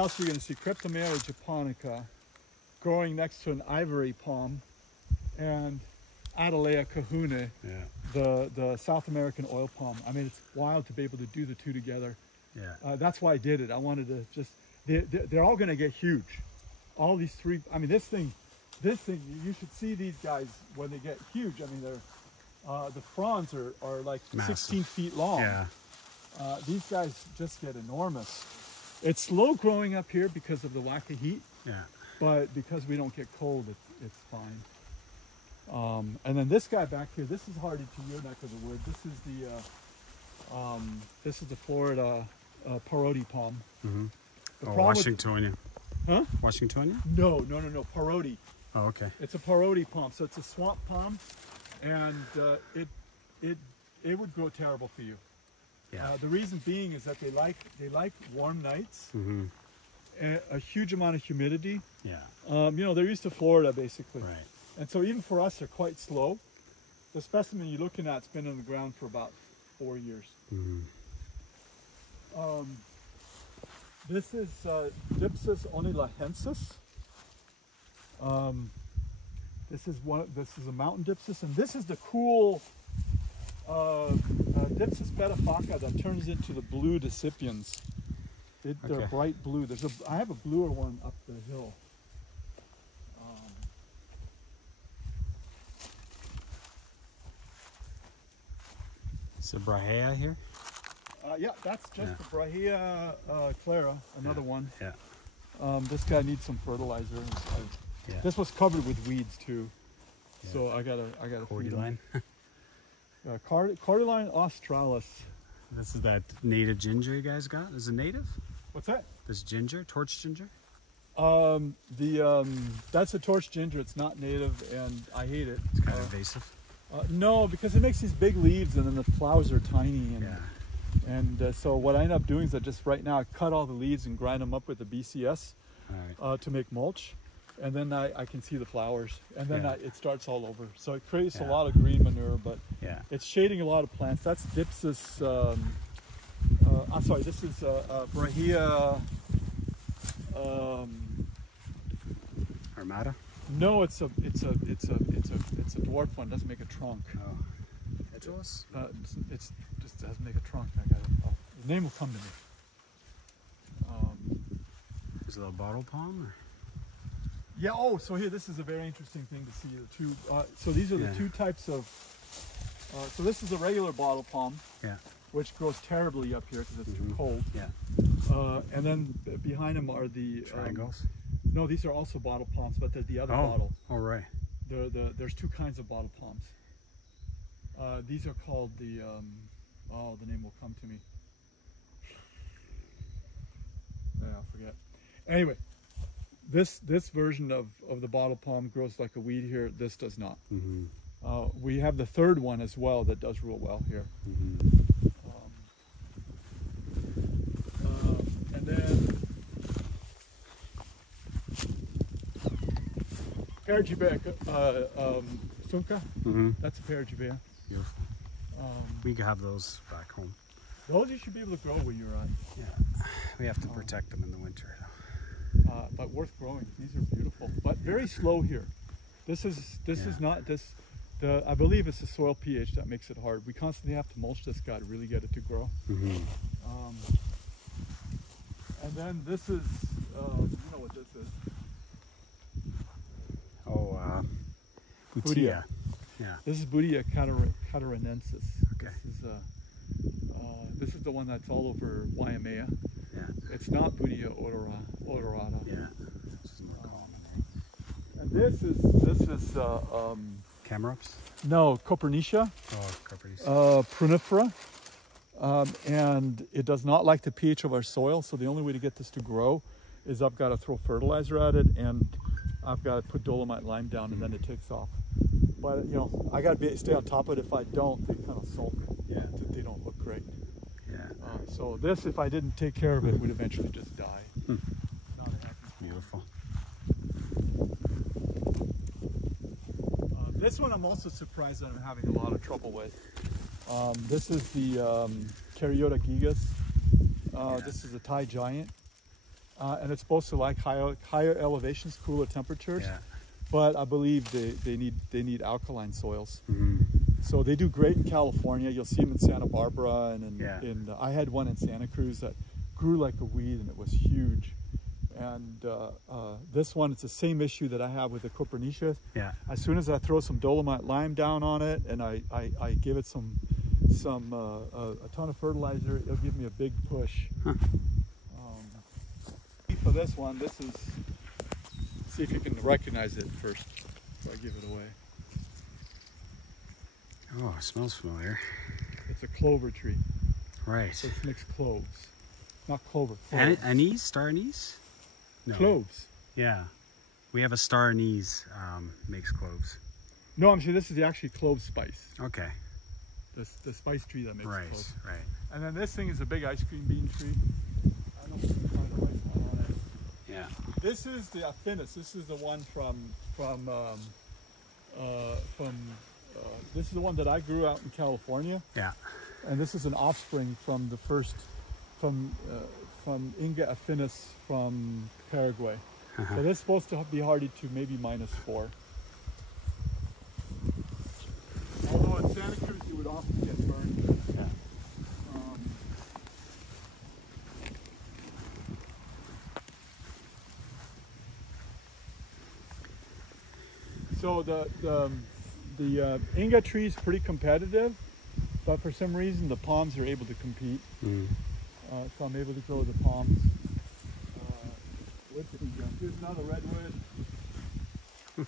else you're going to see Cryptomeria japonica growing next to an ivory palm, and Adelaia kahune, the South American oil palm. I mean, it's wild to be able to do the two together. Yeah. That's why I did it. I wanted to just, they're all going to get huge. All these three, I mean, this thing, you should see these guys when they get huge. I mean, they're, the fronds are like massive. 16 feet long. Yeah. These guys just get enormous. It's slow growing up here because of the Waka heat. Yeah. But because we don't get cold, it's fine. And then this guy back here, this is hardy to your neck of the wood. This is the Florida parodi palm. Mm-hmm. The Washingtonia. Huh? Washingtonia? No, parodi. Oh, okay. It's a parodi palm, so it's a swamp palm, and it would grow terrible for you. Yeah. The reason being is that they like warm nights, mm-hmm. a huge amount of humidity. Yeah. You know, they're used to Florida basically. Right. And so even for us, they're quite slow. The specimen you're looking at's been in the ground for about 4 years. Mm-hmm. This is Dipsis onilahensis. This is a mountain dipsis, and this is the cool Dipsis betafaca that turns into the blue decipiens. They're bright blue. I have a bluer one up the hill. Is it Brahea here? Yeah, that's just the Brahea clara, another one. Yeah. This guy needs some fertilizer. This was covered with weeds too, so I gotta Cordyline. Cordyline australis. This is that native ginger you guys got. Is it native? What's that? This ginger, torch ginger. That's a torch ginger. It's not native, and I hate it. It's kind of invasive. No, because it makes these big leaves, and then the flowers are tiny. And so what I end up doing is that just right now I cut all the leaves and grind them up with the BCS to make mulch, and then I can see the flowers, and then it starts all over. So it creates a lot of green manure, but it's shading a lot of plants. That's Dipsis. I'm sorry. This is Brahea. Armata. No, it's a dwarf one. It doesn't make a trunk. Oh, Edgeless? It just doesn't make a trunk. I got it. Oh, the name will come to me. Is it a bottle palm? Or? Yeah. Oh, so here, this is a very interesting thing to see. The two. So these are the two types of. So this is a regular bottle palm. Yeah. Which grows terribly up here because it's too cold. Yeah. And then behind them are the triangles. No, these are also bottle palms, but they're the other bottle. Oh, right. There's two kinds of bottle palms. These are called the name will come to me. Yeah, I forget. Anyway, this version of the bottle palm grows like a weed here. This does not. Mm-hmm. We have the third one as well that does real well here. Mm-hmm. And then Perigibea sunca. Mm-hmm. That's a Perigibea. Beautiful. We could have those back home. Those you should be able to grow where you're at. Yeah, we have to protect them in the winter. But worth growing. These are beautiful, but very slow here. This is not this. I believe it's the soil pH that makes it hard. We constantly have to mulch this guy to really get it to grow. Mm-hmm. And then this is, you know what this is? Oh, Butia. Yeah. This is Butia catarinensis. Okay. This is the one that's all over Waimea. Yeah. It's not Butia odorata. Yeah. And this is Camarops? No, Copernicia. Oh, Copernicia. Prunifera. And it does not like the pH of our soil, so the only way to get this to grow is I've got to throw fertilizer at it, and I've got to put dolomite lime down, and then it takes off. But you know, I got to stay on top of it. If I don't, they kind of sulk. Yeah. They don't look great. Yeah. So this, if I didn't take care of it, would eventually just die. Not a happy. Beautiful. This one I'm also surprised that I'm having a lot of trouble with. This is the Caryota gigas. This is a Thai giant. and it's supposed to like higher elevations, cooler temperatures. Yeah. But I believe they need alkaline soils. Mm-hmm. So they do great in California. You'll see them in Santa Barbara, and I had one in Santa Cruz that grew like a weed, and it was huge. And this one, it's the same issue that I have with the Copernicus. Yeah. As soon as I throw some dolomite lime down on it, and I give it a ton of fertilizer, it'll give me a big push. Huh. For this one, this is, see if you can recognize it first before I give it away. Oh, it smells familiar. It's a clover tree. Right. So it's mixed cloves. Not clover. Anise? Star anise? No. Cloves. Yeah. We have a star anise makes cloves. No, I'm sure this is the actually clove spice. Okay. The spice tree that makes cloves. Right. And then this thing is a big ice cream bean tree. I don't know if you can find the right one on it. Yeah. This is the Affinis. This is the one this is the one that I grew out in California. Yeah. And this is an offspring from the first, from Inga Affinis from Paraguay. So this is supposed to be hardy to maybe -4. Although in Santa Cruz it would often get burned. Yeah. So the Inga tree is pretty competitive, but for some reason the palms are able to compete. Mm. So I'm able to grow the palms with Inga. Here's another redwood. And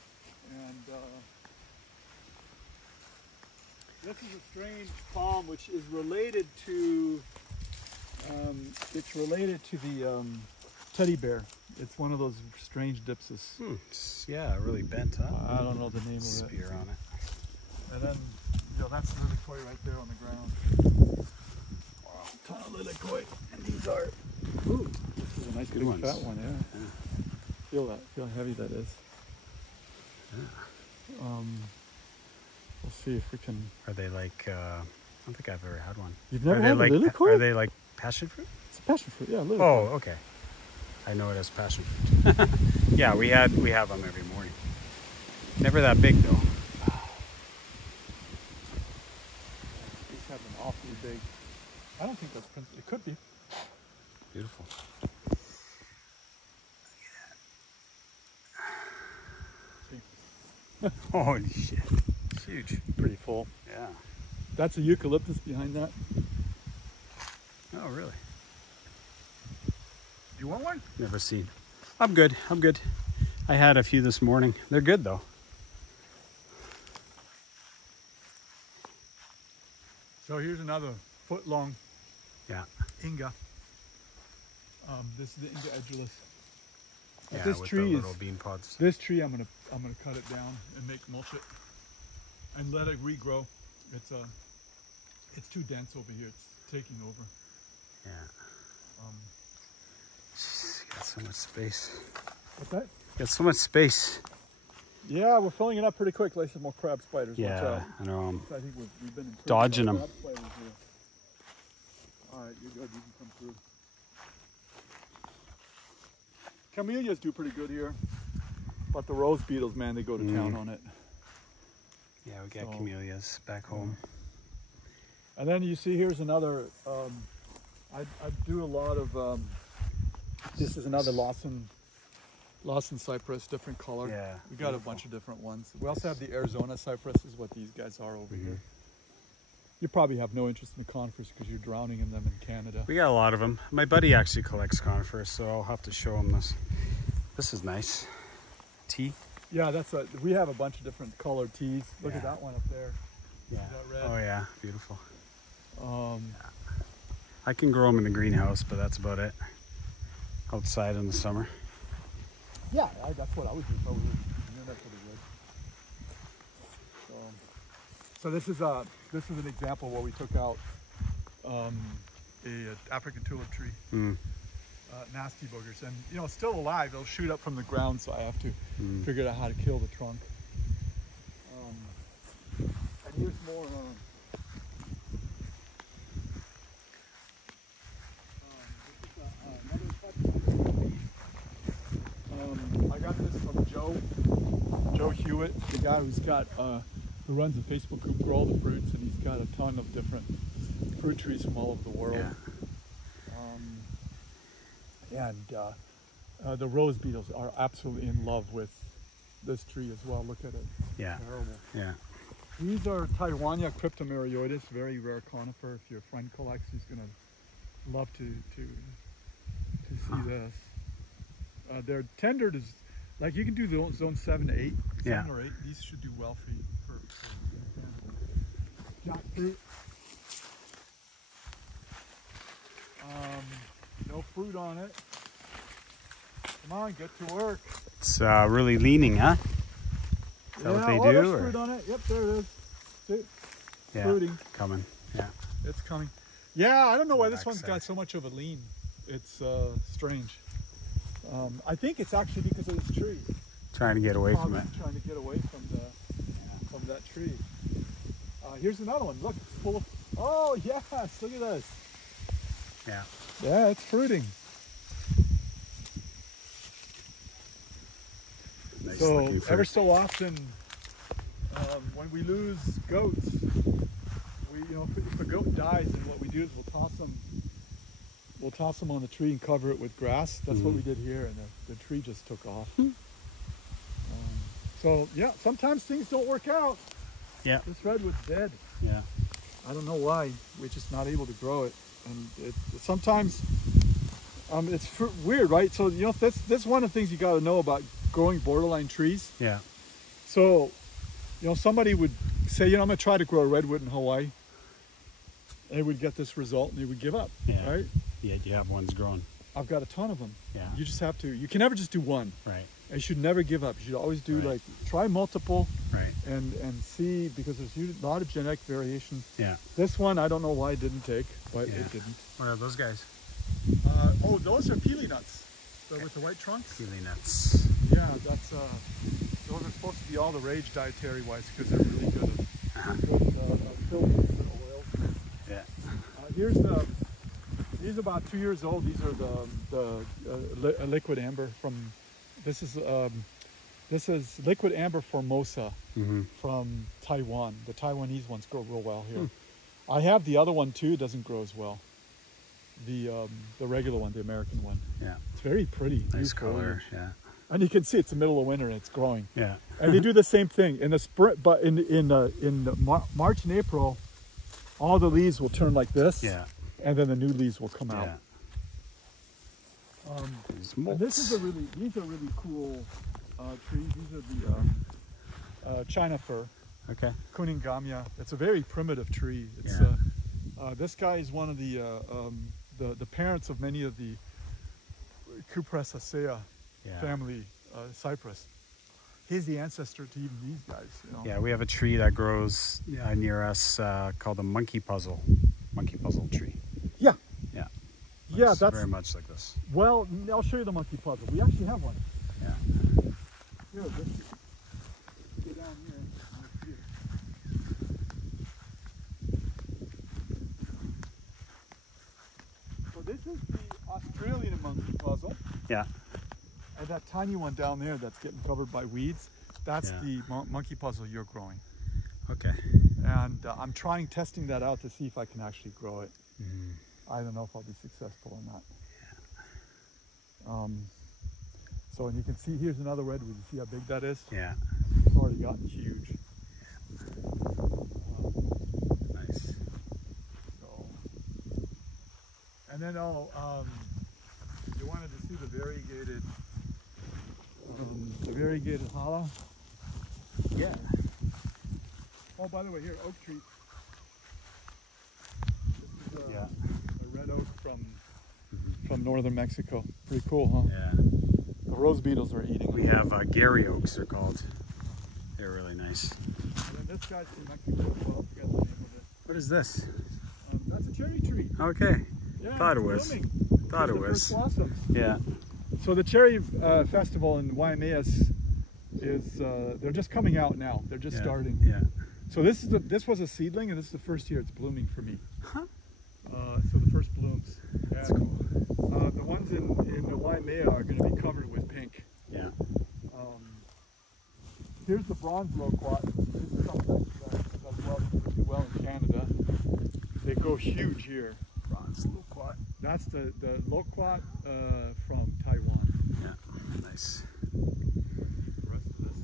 this is a strange palm which is related to the teddy bear. It's one of those strange dipsis. Yeah, really bent, huh? I don't know the name of it. Spear on it. And then, that's lilikoi right there on the ground. Wow. Ton of lilikoi. And these are, ooh, this is a nice big fat one, yeah. Feel that, feel how heavy that is. Yeah. We'll see if we can. Are they like, I don't think I've ever had one. You've never had a lilikoi? Are they like passion fruit? It's a passion fruit, yeah, lilikoi. Oh, okay. I know it as passion fruit. Yeah, we have them every morning. Never that big though. These have an awfully big. I don't think that's Prince. It could be. Beautiful. Holy shit. It's huge. Pretty full. Yeah. That's a eucalyptus behind that. Oh, really? You want one? Never seen. I'm good. I had a few this morning. They're good though. So here's another foot-long Inga. This is the Inga edulus. Yeah, this with tree the little bean pods. This tree, I'm gonna cut it down and make mulch it and let it regrow. It's too dense over here. It's taking over. Yeah. Got so much space. What's that? Got so much space. Yeah, we're filling it up pretty quick. Like some more crab spiders. Yeah, I know. I think we've been dodging them. Crab spiders here. All right, you're good. You can come through. Camellias do pretty good here, but the rose beetles, man, they go to town on it. Yeah, we got camellias back home. And then you see here's another. I do a lot of. This is another Lawson cypress, different color. Yeah. We got a bunch of different ones. We also have the Arizona cypress, is what these guys are over here. You probably have no interest in the conifers because you're drowning in them in Canada. We got a lot of them. My buddy actually collects conifers, so I'll have to show him this. This is nice. Tea. Yeah, we have a bunch of different colored teas. Look at that one up there. Yeah. That red. Oh yeah, beautiful. I can grow them in the greenhouse, but that's about it. Outside in the summer. Yeah, that's what I would do if I was doing that pretty good. So this is an example where we took out a African tulip tree, nasty boogers, and it's still alive. They'll shoot up from the ground, so I have to figure out how to kill the trunk. And here's more. Another type of the guy who's got who runs the Facebook group Grow the Fruits, and he's got a ton of different fruit trees from all over the world. And the rose beetles are absolutely in love with this tree as well. Look at it. Yeah. Terrible. Yeah. These are Taiwania cryptomerioides, very rare conifer. If your friend collects, he's going to love to see this. They're tender to, like you can do the zone 7 to 8, 7 or 8. These should do well for you. Jackfruit. No fruit on it. Come on, get to work. It's really leaning, huh? Is that what they do? There's fruit on it. Yep, there it is. See? Yeah, Fruiting. coming. Yeah. It's coming. Yeah, I don't know why this one's got so much of a lean. It's strange. I think it's actually because of this tree. Trying to get away from it. Trying to get away from that tree. Here's another one. Look, it's full of. Oh yes, look at this. Yeah. Yeah, it's fruiting. Nice so looking fruit. ever so often, when we lose goats, if a goat dies, then what we do is we'll toss them on the tree and cover it with grass. That's what we did here, and the tree just took off. So yeah, sometimes things don't work out. Yeah. This redwood's dead. Yeah. I don't know why. We're just not able to grow it, and sometimes it's weird, right? So that's one of the things you got to know about growing borderline trees. Yeah. So, somebody would say, I'm going to try to grow a redwood in Hawaii. And they would get this result and they would give up, right? Yeah, you have ones growing. I've got a ton of them. Yeah. You just have to, you can never just do one. Right. And you should never give up. You should always do try multiple. Right. And see, because there's a lot of genetic variation. Yeah. This one, I don't know why it didn't take, but it didn't. What are those guys? Those are pili nuts. With the white trunks? Pili nuts. Yeah, that's those are supposed to be all the rage dietary wise because they're really good at filling the oil. Yeah. These are about 2 years old. These are the liquid amber from. This is liquid amber formosa from Taiwan. The Taiwanese ones grow real well here. I have the other one too. It doesn't grow as well. The regular one, the American one. Yeah. It's very pretty. Nice color. Yeah. And you can see it's the middle of winter and it's growing. Yeah. And they do the same thing in the spring, but in March and April, all the leaves will turn like this. Yeah. And then the new leaves will come out. And these are really cool trees. These are the China fir. Okay. Kuningamia. It's a very primitive tree. It's this guy is one of the parents of many of the Cupressaceae family cypress. He's the ancestor to even these guys. Yeah, we have a tree that grows near us called the monkey puzzle tree. Yeah. Yeah. Looks that's very much like this. Well, I'll show you the monkey puzzle. We actually have one. Yeah. Here, let's get down here. This is the Australian monkey puzzle. Yeah. And that tiny one down there that's getting covered by weeds, that's the monkey puzzle you're growing. Okay. And I'm testing that out to see if I can actually grow it. I don't know if I'll be successful or not. Yeah. So, and you can see, here's another redwood. You see how big that is? Yeah. It's already gotten huge. Nice. So, and then you wanted to see the variegated Hilo? Yeah. Oh, by the way, here, oak tree. This is a red oak from northern Mexico. Pretty cool, huh? Yeah. The rose beetles are eating them. We have Gary oaks, they're called. They're really nice. And then this guy's from Mexico as well. I forgot the name of it. What is this? That's a cherry tree. Okay. Yeah, thought it was. Thought it was. First blossoms. Yeah. So the cherry festival in Guaymas is they're just coming out now. They're just starting. Yeah. So this was a seedling, and this is the first year it's blooming for me. Huh. So the first blooms. That's cool. The ones in the Waimea are going to be covered with pink. Yeah. Here's the bronze loquat. This is something that does well in Canada. They grow huge here. Bronze loquat. That's the loquat from Taiwan. Yeah, nice. The rest of this.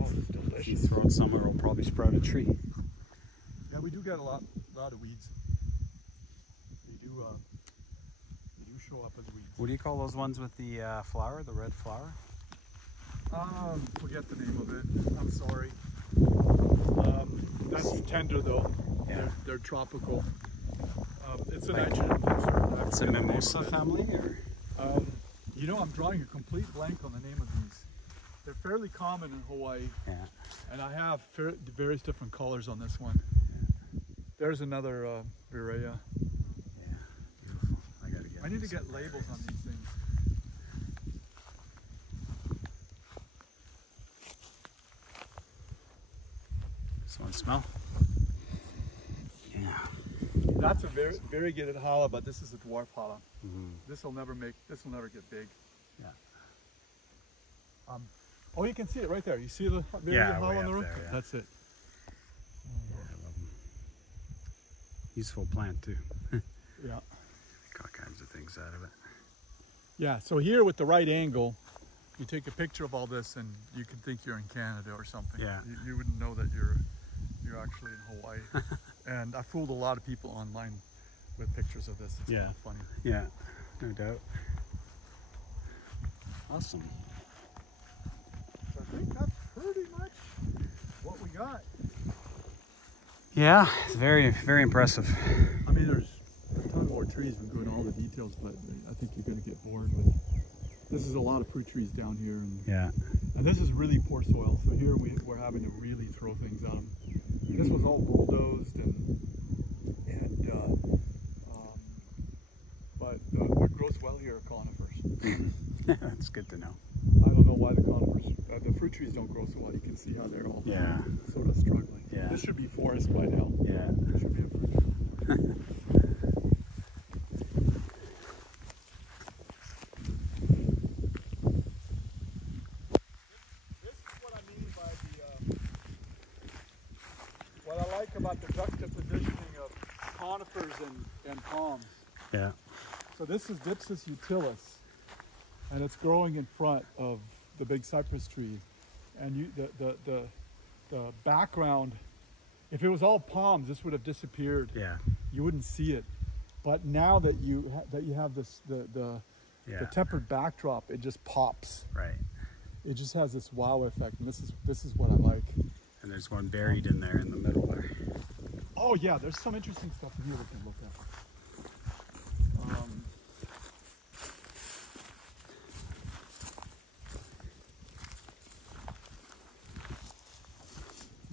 Oh, it's delicious. If you throw it somewhere, it'll probably sprout a tree. Yeah, we do get a lot of weeds. They do show up as weeds. What do you call those ones with the flower, the red flower? Forget the name of it. I'm sorry. That's tender though. Yeah. They're tropical. It's a Like, nitrogen fixer. It's a mimosa family, or? You know, I'm drawing a complete blank on the name of these. They're fairly common in Hawaii. Yeah. And I have various different colors on this one. Yeah. There's another Virea. Yeah. Beautiful. I gotta get. I need to get labels on these things. This one smell? Yeah. That's a very good Hilo, but this is a dwarf Hilo. Mm-hmm. This will never get big. Yeah. Oh, you can see it right there. You see the Yeah, Hilo way on the up roof? there, yeah. That's it. Yeah, I love them. Useful plant too. Yeah. Got all kinds of things out of it. Yeah, so here with the right angle, you take a picture of all this and you can think you're in Canada or something. Yeah. You wouldn't know that you're actually in Hawaii. And I fooled a lot of people online with pictures of this. It's kind of funny. Yeah, no doubt. Awesome. So I think that's pretty much what we got. Yeah, it's very, very impressive. I mean, there's a ton more trees. We go into all the details, but I think you're going to get bored with. This is a lot of fruit trees down here, and this is really poor soil. So here we're having to really throw things at them. This was all bulldozed, but what grows well here are conifers. That's good to know. I don't know why the conifers, the fruit trees don't grow so well. You can see how they're all sort of struggling. Yeah. This should be forest by now. Yeah. This should be a fruit tree. What I like about the juxtapositioning of conifers and palms. Yeah. So this is Dipsis utilis, and it's growing in front of the big cypress tree. And the background, if it was all palms, this would have disappeared. Yeah. You wouldn't see it. But now that you have this the tempered backdrop, it just pops. Right. It just has this wow effect, and this is what I like. And there's one buried in there in the middle there. Oh yeah, there's some interesting stuff in here we can look at.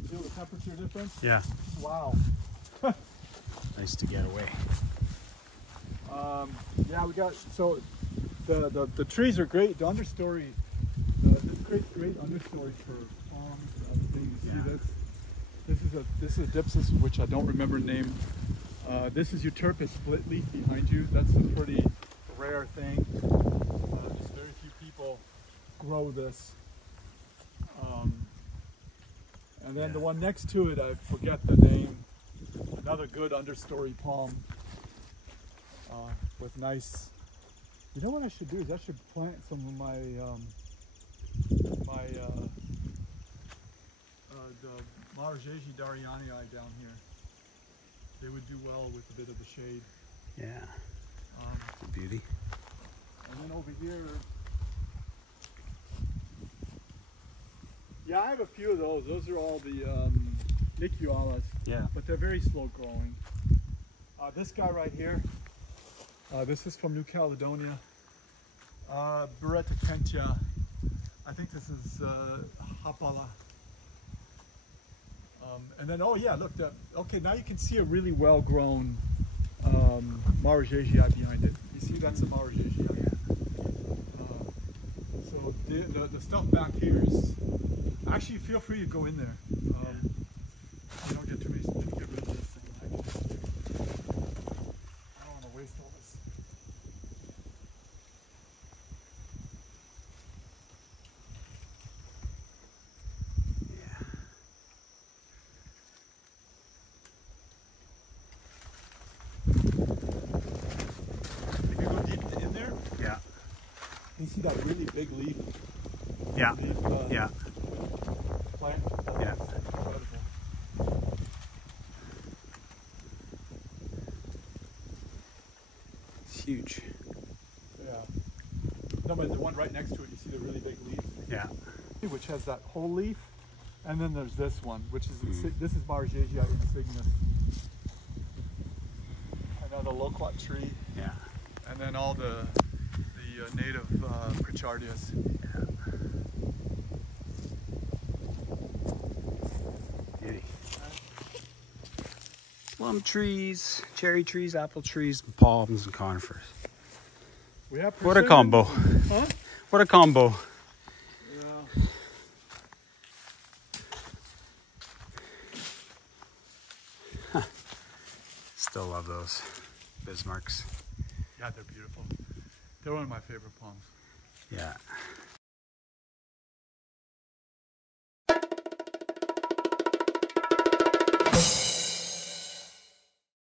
Feel the temperature difference? Yeah. Wow. Nice to get away. Yeah, we got, so the trees are great. The understory, this creates great understory for palms and other things. Yeah. See, this is a Dipsis, which I don't remember the name. This is Euterpis split leaf behind you. That's a pretty rare thing. Just very few people grow this. And then the one next to it, I forget the name. Another good understory palm with nice. You know what I should do is I should plant some of my the Marjeji Darianii down here. They would do well with a bit of the shade. Yeah. Beauty. And then over here, yeah, I have a few of those. Those are all the Nicualas. Yeah. But they're very slow growing. This guy right here, this is from New Caledonia. Beretta Kentia. I think this is Hapala. And then, oh yeah, look, okay, now you can see a really well-grown Marjeji behind it. You see that's a Marjeji. So the stuff back here is, actually feel free to go in there. You don't get too many, let me get rid of this thing. I don't want to waste all this. see that really big leaf. Yeah. Yeah. Plant. Yeah. Incredible. It's huge. Yeah. No, but the one right next to it, you see the really big leaves. Yeah. Which has that whole leaf, and then there's this one, which is this is Margegia insignis. Another loquat tree. Yeah. And then all the native Pritchardias. Yeah. Beauty. Plum trees, cherry trees, apple trees, and palms and conifers. We have what a combo. Huh? What a combo. Yeah. Huh. Still love those Bismarcks. Yeah, they're beautiful. They're one of my favorite palms. Yeah.